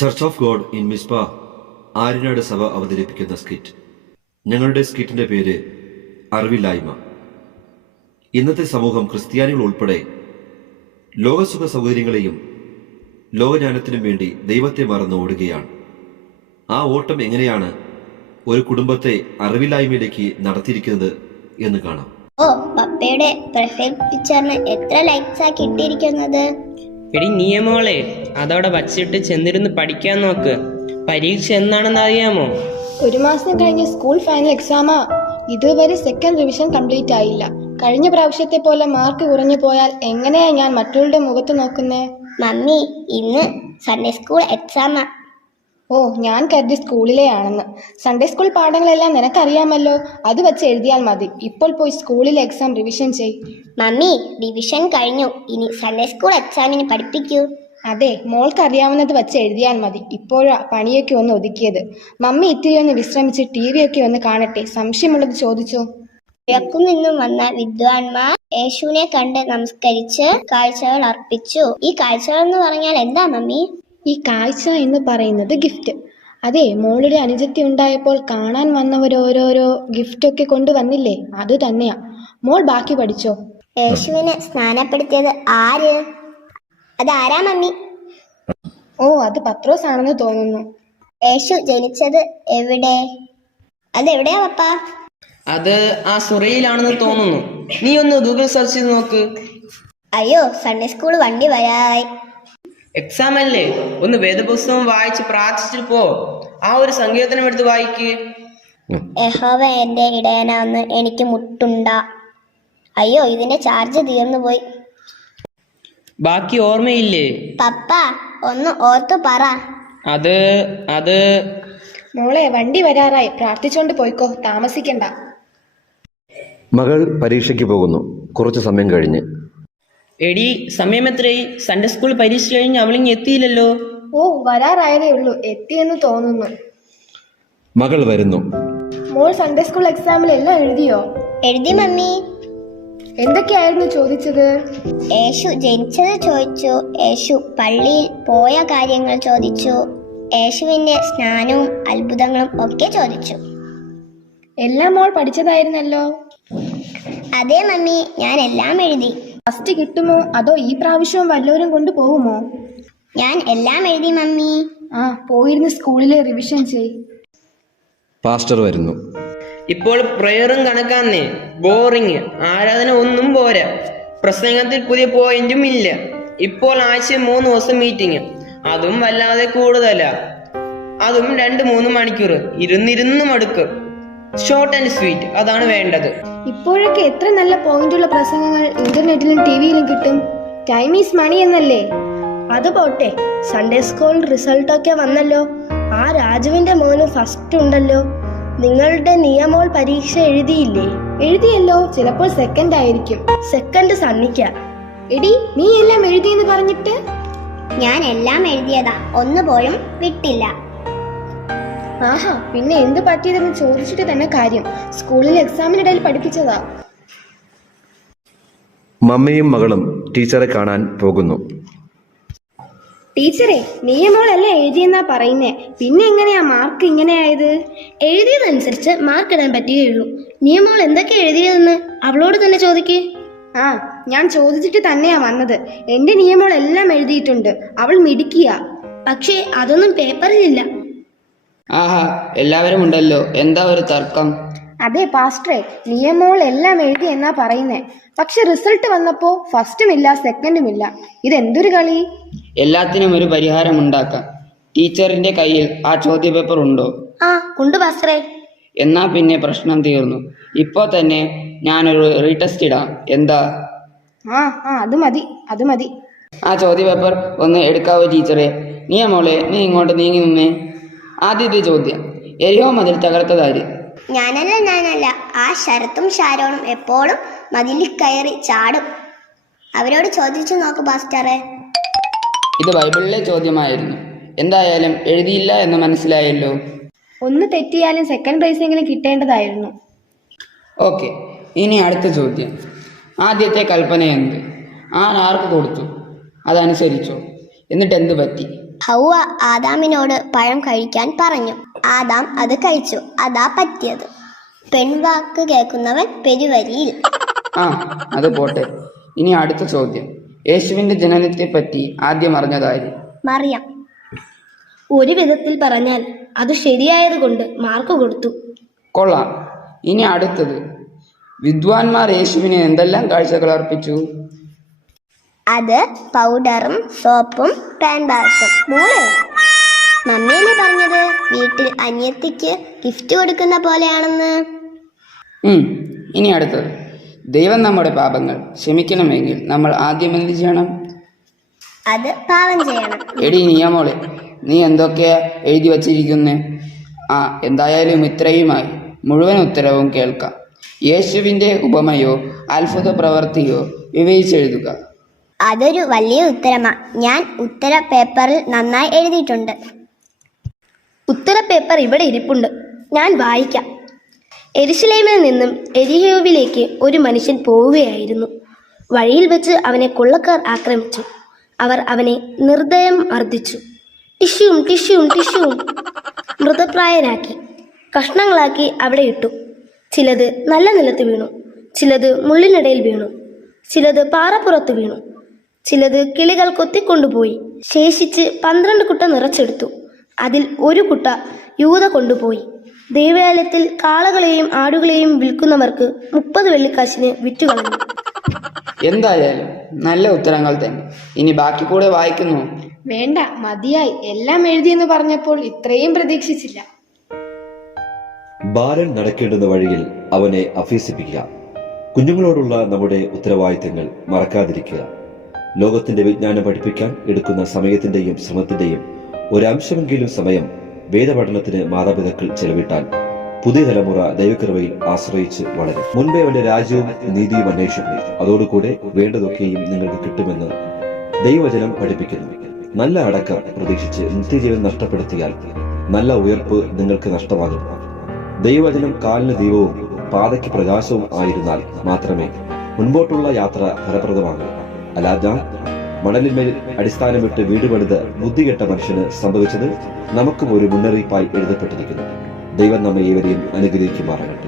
Church of God in Misba Aryanad സഭ അവതരിപ്പിക്കുന്ന skit. ഞങ്ങളുടെ സ്കിറ്റിന്റെ പേര് അറിവില്ലായ്മ. ഇന്നത്തെ സമൂഹം ക്രിസ്ത്യാനികൾ ഉൾപ്പെടെ ലോകസുഖ സൗകര്യങ്ങളെയും ലോകജ്ഞാനത്തിനും വേണ്ടി ദൈവത്തെ മറന്ന് ഓടുകയാണ്. ആ ഓട്ടം എങ്ങനെയാണ് ഒരു കുടുംബത്തെ അറിവില്ലായ്മയിലേക്ക് നടത്തിയിരിക്കുന്നത് എന്ന് കാണാം. ഓ, പപ്പയുടെ പ്രൊഫൈൽ പിക്ചറിന് എത്ര ലൈക്സാ കിട്ടിയിരിക്കുന്നത്? എടി നിയമോളെ, അതവിടെ വച്ചിട്ട് ചെന്നിരുന്ന് പഠിക്കാൻ നോക്ക്. പരീക്ഷ എന്നാണെന്ന് അറിയാമോ? ഒരു മാസം കഴിഞ്ഞ് സ്കൂൾ ഫൈനൽ എക്സാമാ. ഇതുവരെ സെക്കൻഡ് റിവിഷൻ കംപ്ലീറ്റ് ആയില്ല. കഴിഞ്ഞ പ്രാവശ്യത്തെ പോലെ മാർക്ക് കുറഞ്ഞു പോയാൽ എങ്ങനെയാ ഞാൻ മറ്റുള്ളവരുടെ മുഖത്ത് നോക്കുന്നേ? മമ്മി, ഇന്ന് സൺഡേ സ്കൂൾ എക്സാമാ. ഓ, ഞാൻ കരുതി സ്കൂളിലെ ആണെന്ന്. സൺഡേ സ്കൂൾ പാഠങ്ങളെല്ലാം നിനക്കറിയാമല്ലോ, അത് വെച്ച് എഴുതിയാൽ മതി. ഇപ്പോൾ പോയി സ്കൂളിലെ എക്സാം റിവിഷൻ ചെയ്. മമ്മി, റിവിഷൻ കഴിഞ്ഞു. ഇനി സൺഡേ സ്കൂൾ എക്സാമിന് പഠിപ്പിക്കൂ. അതെ, മോൾക്ക് അറിയാവുന്നത് വെച്ച് എഴുതിയാൽ മതി. ഇപ്പോഴാ പണിയൊക്കെ ഒന്ന് ഒതുക്കിയത്. മമ്മി ഇത്തിരി ഒന്ന് വിശ്രമിച്ച് TV ഒക്കെ ഒന്ന് കാണട്ടെ. സംശയമുള്ളത് ചോദിച്ചോ. കിഴക്കു നിന്നും വന്ന വിദ്വാൻമാർ യേശുവിനെ കണ്ട് നമസ്കരിച്ച് കാഴ്ചകൾ അർപ്പിച്ചു. ഈ കാഴ്ചകൾ എന്ന് പറഞ്ഞാൽ എന്താ മമ്മി? ഈ കാഴ്ച എന്ന് പറയുന്നത് ഗിഫ്റ്റ്. അതെ, മോളുടെ അനുജത്തി ഉണ്ടായപ്പോൾ കാണാൻ വന്നവർ ഓരോരോ ഗിഫ്റ്റൊക്കെ കൊണ്ടുവന്നില്ലേ, അത് തന്നെയാ. മോൾ ബാക്കി പഠിച്ചോ. യേശുവിനെ സ്നാനപ്പെടുത്തിയത് ആര്? അതാരാ മമ്മി? ഓ, അത് പത്രോസ് ആണെന്ന് തോന്നുന്നു. യേശു ജനിച്ചത് എവിടെ? അതെവിടെയാ പപ്പ? അത് ആ സുറയിലാണെന്ന് തോന്നുന്നു. നീ ഒന്ന് ഗൂഗിൾ സെർച്ച് ചെയ്ത് നോക്ക്. അയ്യോ, സൺഡേ സ്കൂൾ വണ്ടി വരായി. എക്സാം അല്ലേ, ഒന്ന് വേദപുസ്തകം വായിച്ച് പ്രാർത്ഥിച്ചിട്ട് പോ. ആ ഒരു സങ്കീർത്തനം എടുത്ത് വായിക്ക്. യഹോവ എന്റെ ഇടയനാന്ന് എനിക്ക് മുട്ടുണ്ട. അയ്യോ, ഇതിന്റെ ചാർജ് തീർന്നു പോയി. ബാക്കി ഓർമ്മയില്ലേ? പപ്പ, ഒന്ന് ഓർത്തു പറ. അത് മോളെ, വണ്ടി വരാറായി. പ്രാർത്ഥിച്ചോണ്ട് പോയിക്കോ, താമസിക്കണ്ട. മകൾ പരീക്ഷയ്ക്ക് പോകുന്നു. കുറച്ചു സമയം കഴിഞ്ഞ്. എടി, സമയം എത്രയായി? സൺഡേ സ്കൂൾ പരീക്ഷ കഴിഞ്ഞ് അവളിങ്ങ് എത്തിയില്ലല്ലോ. ഓ, വരാറായതേ ഉള്ളൂ. എത്തിയെന്ന് തോന്നുന്നു. മകൾ വരുന്നു. മോൾ സൺഡേ സ്കൂൾ എക്സാമിൽ എല്ലാം എഴുതിയോ? എഴുതി മമ്മി. എന്തൊക്കെയായിരുന്നു ചോദിച്ചത്? യേശു ജനിച്ചത് ചോദിച്ചു, യേശു പള്ളിയിൽ പോയ കാര്യങ്ങൾ ചോദിച്ചു, യേശുവിന്റെ സ്നാനവും അത്ഭുതങ്ങളും ഒക്കെ ചോദിച്ചു. എല്ലാം മോൾ പഠിച്ചതായിരുന്നല്ലോ. അതെ മമ്മി, ഞാൻ എല്ലാം എഴുതി. ഫസ്റ്റ് കിട്ടുമോ അതോ ഈ പ്രാവശ്യവും വല്ലവരും കൊണ്ടുപോകുമോ? ഞാൻ എല്ലാം എഴുതി മമ്മി. ആ, പോയിരുന്ന് സ്കൂളിലെ റിവിഷൻ ചെയ്. പാസ്റ്റർ വരുന്നു. ഇപ്പോൾ പ്രയറും കണക്കാന്നേ. ബോറിങ്. ആരാധന ഒന്നും പോരാ. പ്രസംഗത്തിൽ പുതിയ പോയിന്റും ഇല്ല. ഇപ്പോൾ ആഴ്ച 3 ദിവസം മീറ്റിംഗ്, അതും വല്ലാതെ കൂടുതലാ. അതും 2-3 മണിക്കൂർ ഇരുന്നിരുന്ന് മടുക്കും. ഷോർട്ട് ആൻഡ് സ്വീറ്റ്, അതാണ് വേണ്ടത്. ഇപ്പോഴൊക്കെ എത്ര നല്ല പോയിന്റുള്ള പ്രസംഗങ്ങൾ ഇന്റർനെറ്റിലും ടിവിയിലും കിട്ടും. ടൈം ഈസ് മണി എന്നല്ലേ. അത് പോട്ടെ, സൺഡേ സ്കൂൾ റിസൾട്ടൊക്കെ വന്നല്ലോ. ആ രാജുവിന്റെ മോന് ഫസ്റ്റ് ഉണ്ടല്ലോ. നിങ്ങളുടെ നിയമോൾ പരീക്ഷ എഴുതിയില്ലേ? എഴുതിയല്ലോ. ചിലപ്പോൾ സെക്കൻഡ് ആയിരിക്കും. സെക്കൻഡ് സണ്ണിക്ക. എടി, നീ എല്ലാം എഴുതിയെന്ന് പറഞ്ഞിട്ട്? ഞാൻ എല്ലാം എഴുതിയതാ, ഒന്നുപോലും വിട്ടില്ല. ആഹാ, പിന്നെ എന്ത് പറ്റിയതെന്ന് ചോദിച്ചിട്ട് തന്നെ കാര്യം. സ്കൂളിൽ എക്സാമിനിടയിൽ പഠിപ്പിച്ചതാ. മമ്മയും മകളും ടീച്ചറെ കാണാൻ പോകുന്നു. ടീച്ചറെ, നിയമോളല്ല എഴുതിയെന്നാ പറയുന്നേ. പിന്നെ എങ്ങനെയാ മാർക്ക് ഇങ്ങനെയായത്? എഴുതിയതനുസരിച്ച് മാർക്ക് ഇടാൻ പറ്റുകയുള്ളൂ. നിയമോൾ എന്തൊക്കെ എഴുതിയതെന്ന് അവളോട് തന്നെ ചോദിക്കേ. ആ, ഞാൻ ചോദിച്ചിട്ട് തന്നെയാ വന്നത്. എന്റെ നിയമോൾ എല്ലാം എഴുതിയിട്ടുണ്ട്. അവൾ മിടുക്കിയാ. പക്ഷേ അതൊന്നും പേപ്പറിലില്ല. ആഹാ, എല്ലാവരും ഉണ്ടല്ലോ. എന്താ ഒരു തർക്കം? അതെ പാസ്റ്ററെ, നിയമോൾ എല്ലാം എഴുതി എന്നാ പറയുന്നേ. പക്ഷെ റിസൾട്ട് വന്നപ്പോ ഫസ്റ്റും ഇല്ല സെക്കൻഡും ഇല്ല. ഇതെന്തൊരു കളി? എല്ലാത്തിനും ഒരു പരിഹാരം ഉണ്ടാക്കാം. ടീച്ചറിന്റെ കയ്യിൽ ആ ചോദ്യ പേപ്പർ ഉണ്ടോ? ആ, ഉണ്ട് പാസ്റ്ററെ. എന്നാ പിന്നെ പ്രശ്നം തീർന്നു. ഇപ്പോ തന്നെ ഞാനൊരു റീടെസ്റ്റ് ഇടാം. എന്താ? ആ, അത് മതി, അത് മതി. ആ ചോദ്യ പേപ്പർ ഒന്ന് എടുക്കാവോ ടീച്ചറെ? മോളെ, നീ ഇങ്ങോട്ട് നീങ്ങി നിന്നേ. ആദ്യത്തെ ചോദ്യം, എരിഹോ മതിൽ തകർത്തതാര്? ഞാനല്ല. ആ ശരത്തും ഷാരോണും എപ്പോഴും മതിലിൽ കയറി ചാടും. അവരോട് ചോദിച്ചു നോക്ക് പാസ്റ്ററെ. ഇത് ബൈബിളിലെ ചോദ്യമായിരുന്നു. എന്തായാലും എഴുതിയില്ല എന്ന് മനസ്സിലായല്ലോ. ഒന്ന് തെറ്റിയാലും സെക്കൻഡ് പ്രൈസ് എങ്കിലും കിട്ടേണ്ടതായിരുന്നു. ഓക്കെ, ഇനി അടുത്ത ചോദ്യം. ആദ്യത്തെ കൽപ്പന എന്ത്? ആർക്ക് കൊടുത്തു? അതനുസരിച്ചോ? എന്നിട്ട് എന്ത് പറ്റി? ഹൗവ ആദാമിനോട് പഴം കഴിക്കാൻ പറഞ്ഞു. ആദാം അത് കഴിച്ചു. അതാ പറ്റിയത്. പെൺവാക്ക് കേൾക്കുന്നവൻ പെരുവരിയിൽ. ആ അത് പോട്ടെ. ഇനി അടുത്ത ചോദ്യം. യേശുവിന്റെ ജനനത്തെ പറ്റി ആദ്യം അറിഞ്ഞതാര്? മറിയം. ഒരു വിധത്തിൽ പറഞ്ഞാൽ അത് ശരിയായതുകൊണ്ട് മാർക്ക് കൊടുത്തു. കൊള്ളാം. ഇനി അടുത്തത്. വിദ്വാൻമാർ യേശുവിന് എന്തെല്ലാം കാഴ്ചകൾ അർപ്പിച്ചു? അത് പൗഡറും സോപ്പും പാൻവാസും. മോളെ, മമ്മിയല്ലേ പറഞ്ഞത് വീട്ടിൽ അനിയത്തിക്ക് ഗിഫ്റ്റ് കൊടുക്കുന്ന പോലെയാണെന്ന്? ഇനി അടുത്തത്. ദൈവം നമ്മുടെ പാപങ്ങൾ ക്ഷമിക്കണമെങ്കിൽ നമ്മൾ ആദ്യം എന്ത് ചെയ്യണം? അത് പാവം ചെയ്യണം. എടി നിയമോളെ, നീ എന്തൊക്കെയാ എഴുതി വച്ചിരിക്കുന്നേ? എന്തായാലും ഇത്രയുമായി മുഴുവൻ ഉത്തരവും കേൾക്കാം. യേശുവിൻ്റെ ഉപമയോ അത്ഭുത പ്രവൃത്തിയോ വിവരിച്ചെഴുതുക. അതൊരു വലിയ ഉത്തരമാ. ഞാൻ ഉത്തര പേപ്പറിൽ നന്നായി എഴുതിയിട്ടുണ്ട്. ഉത്തര പേപ്പർ ഇവിടെ ഇരിപ്പുണ്ട്, ഞാൻ വായിക്കാം. യെരുശലേമിൽ നിന്നും എരിഹോവിലേക്ക് ഒരു മനുഷ്യൻ പോവുകയായിരുന്നു. വഴിയിൽ വെച്ച് അവനെ കൊള്ളക്കാർ ആക്രമിച്ചു. അവർ അവനെ നിർദ്ദയം മർദ്ദിച്ചു. ടിഷ്യൂം ടിഷ്യൂം ടിഷ്യൂം മൃതപ്രായനാക്കി കഷ്ണങ്ങളാക്കി അവിടെ ഇട്ടു. ചിലത് നല്ല നിലത്ത് വീണു, ചിലത് മുള്ളിനിടയിൽ വീണു, ചിലത് പാറപ്പുറത്ത് വീണു, ചിലത് കിളികൾ കൊത്തിക്കൊണ്ടുപോയി. ശേഷിച്ച് 12 കുട്ട നിറച്ചെടുത്തു. അതിൽ ഒരു കുട്ട യൂദ കൊണ്ടുപോയി. ദേവാലയത്തിൽ കാളകളെയും ആടുകളെയും വിൽക്കുന്നവർക്ക് 30 വെള്ളിക്കാശിന് വിറ്റുകളഞ്ഞു. എന്തായാലും നല്ല ഉത്തരങ്ങൾ തന്നെ. ഇനി ബാക്കി കൂടെ വായിക്കുന്നു. വേണ്ട, മതിയായി. എല്ലാം എഴുതിയെന്ന് പറഞ്ഞപ്പോൾ ഇത്രയും പ്രതീക്ഷിച്ചില്ല. ബാലൻ നടക്കേണ്ടുന്ന വഴിയിൽ അവനെ അഭ്യസിപ്പിക്കുക. കുഞ്ഞുങ്ങളോടുള്ള നമ്മുടെ ഉത്തരവാദിത്തങ്ങൾ മറക്കാതിരിക്കുക. ലോകത്തിന്റെ വിജ്ഞാനം പഠിപ്പിക്കാൻ എടുക്കുന്ന സമയത്തിന്റെയും ശ്രമത്തിന്റെയും ഒരംശമെങ്കിലും സമയം വേദപഠനത്തിന് മാതാപിതാക്കൾ ചെലവിട്ടാൽ പുതിയ തലമുറ ദൈവകൃപയിൽ ആശ്രയിച്ച് വളരും. മുൻപേ അവന്റെ രാജ്യവും നീതിയും അന്വേഷിക്കും, അതോടുകൂടെ വേണ്ടതൊക്കെയും നിങ്ങൾക്ക് കിട്ടുമെന്ന് ദൈവവചനം പഠിപ്പിക്കുന്നു. നല്ല അടക്കം പ്രതീക്ഷിച്ച് നിത്യജീവൻ നഷ്ടപ്പെടുത്തിയാൽ നല്ല ഉയർപ്പ് നിങ്ങൾക്ക് നഷ്ടമാകും. ദൈവവചനം കാലിന് ദീപവും പാതയ്ക്ക് പ്രകാശവും ആയിരുന്നാൽ മാത്രമേ മുൻപോട്ടുള്ള യാത്ര ഫലപ്രദമാകൂ. അല്ലാതെ മണലിന്മേൽ അടിസ്ഥാനമിട്ട് വീട് പണിത് ബുദ്ധികെട്ട മനുഷ്യന് സംഭവിച്ചത് നമുക്കും ഒരു മുന്നറിയിപ്പായി എഴുതപ്പെട്ടിരിക്കുന്നു. ദൈവം നമ്മെ ഏവരെയും അനുഗ്രഹിക്കുമാറാകട്ടെ.